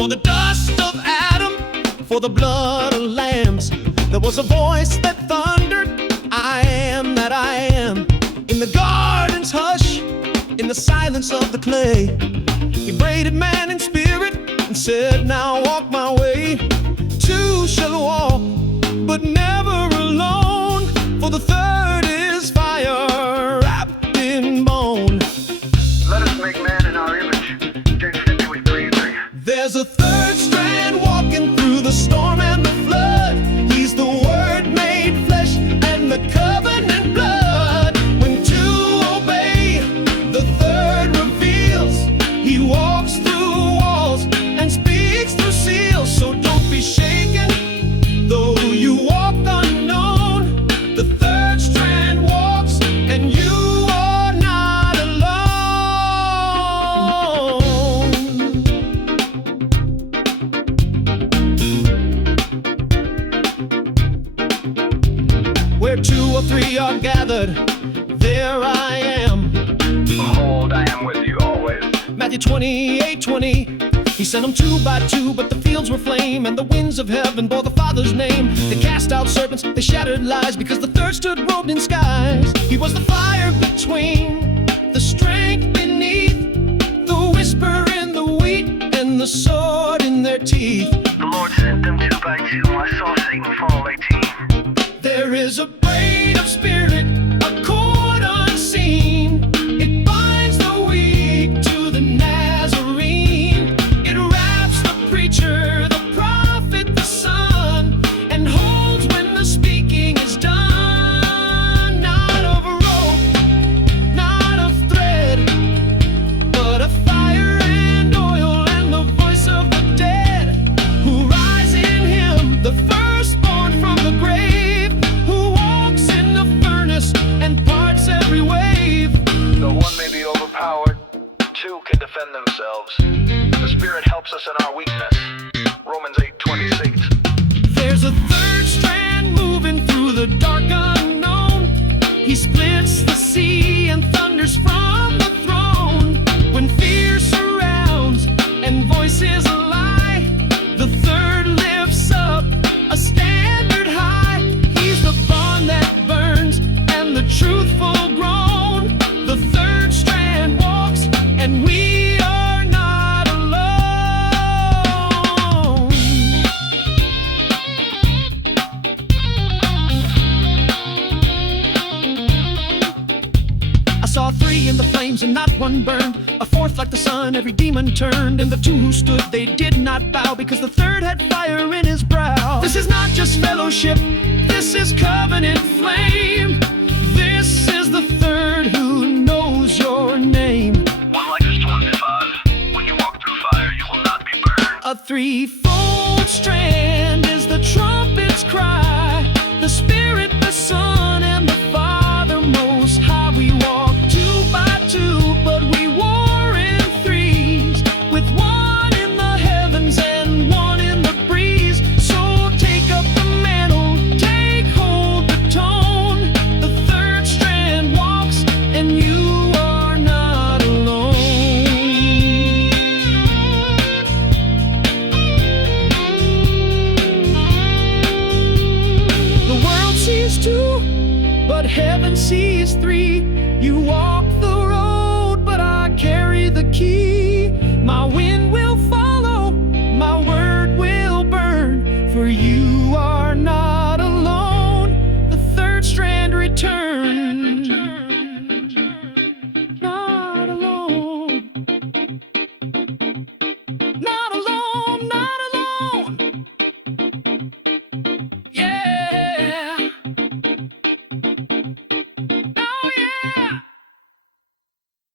For the dust of Adam, for the blood of lambs, there was a voice that thundered, I am that I am. In the garden's hush, in the silence of the clay, he braided man in spirit and said, now walk my way. Two shall walk, but never alone, for the third is fire wrapped in bone. Let us make man in our image, James 3:3. There's a third strand walking through the storm and the flood. He's the Word made flesh and the covenant blood. When two obey, the third reveals. He walks through walls and speaks through seals. So don't be shaken, though you walk unknown. The third strand walks, and you are not alone. Where two or three are gathered, there I am. Behold, I am with you always. Matthew 28:20. He sent them two by two, but the fields were flame, and the winds of heaven bore the Father's name. They cast out serpents, they shattered lies, because the third stood robed in skies. He was the fire between, the strength beneath, the whisper in the wheat, and the sword in their teeth. The Lord sent them two by two. I saw Satan fall 18. There is a braid of spirit, a cord unseen. It binds the weak to the Nazarene. It wraps the preacher, the prophet, the son, and holds when the speaking is done. Not of a rope, not of thread, but of fire and oil and the voice of the dead, who rise in him, the firstborn from the grave, who walks in the furnace and parts every wave. Though one may be overpowered, two can defend themselves. The Spirit helps us in our weakness. Romans 8:26. There's a third strand moving through the dark unknown. He splits the sea and thunders from the throne. When fear surrounds and voices lie, the third lifts up a standard high. He's the bond that burns and the truthful groan. The third strand walks, and we are not alone. I saw three in the flames and not one burned. A fourth like the sun, every demon turned. And the two who stood, they did not bow, because the third had fire in his brow. This is not just fellowship, this is covenant flame. This is the third who knows your name. One like this 25. When you walk through fire, you will not be burned. A threefold strand is the trumpet's cry. The Spirit, the Son, and the Father Most High. We walk two by two, but we war in threes, with one in the heavens and one in the breeze. So take up the mantle, take hold the tone. The third strand walks, and you are not alone. The world sees two, but heaven sees three. You walk the road, but I carry the key. My wind